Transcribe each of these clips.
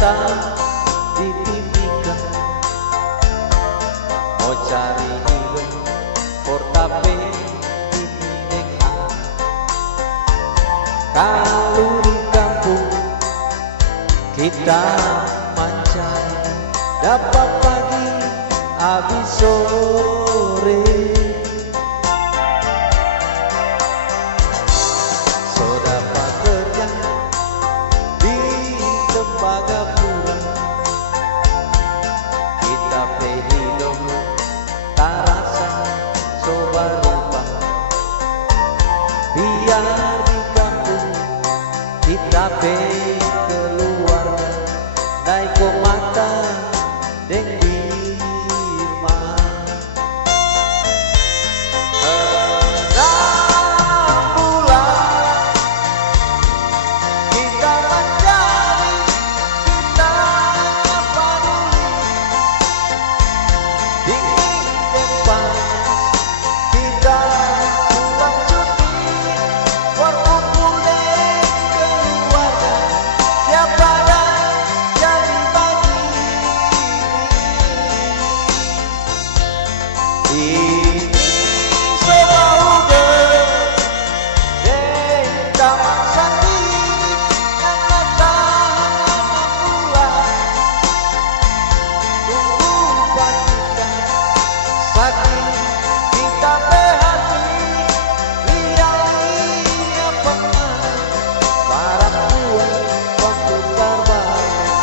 datang dipimpikan, mau cari hidup portape ini nekat. Kalau di kampung kita mancai, dapat pagi habis sore. So dapat kerja di Tembagapura, kita pe hidup tak rasa so berubah. Biar di kampung kita pe keluarga, naik ke mata deng Birma. Enam bulan kita mencari, kita peduli, dingin depan kita pulang cuti, berkumpul dengan keluarga, tiap badan jadi bagi. Ini sebauge deng taman sendiri yang datang pulang, tunggu pastikan saking kita berhati, lihat pernah para tua waktu terbalik.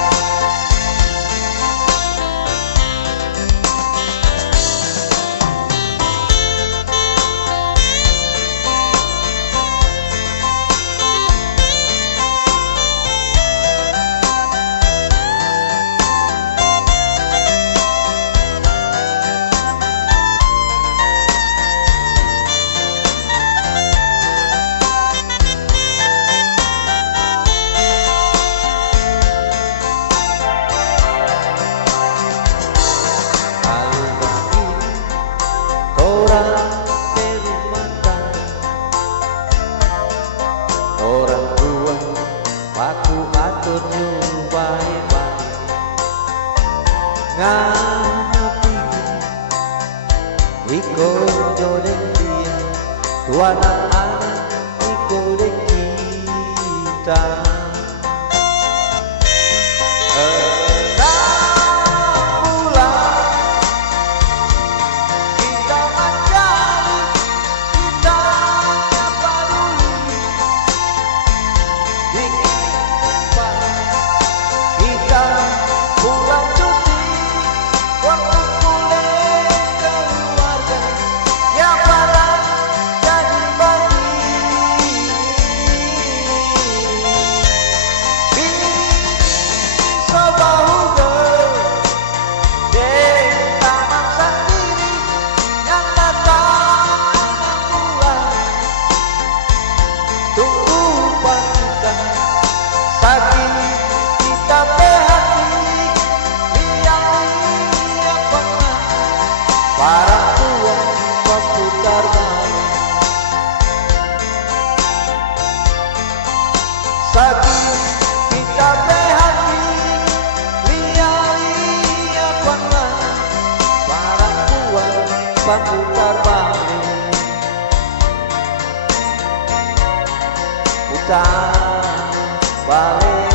Kalau begini orang di rumah tangga, orang tua aku atur nyuruh baik-baik, ngapain iko jodoh dia, tua anak iko dek kita. Kita mencari, kita peduli, dingin depan kita pulang cuti, berkumpul dengan keluarga, tiap badan jadi bagi. Ini sebauge deng taman sendiri yang datang pulang, tunggu pastikan saking kita berhati, lihat pernah para tua waktu terbalik. Saking kita berhati, lihat pernah para tua waktu terbalik. Putar balik.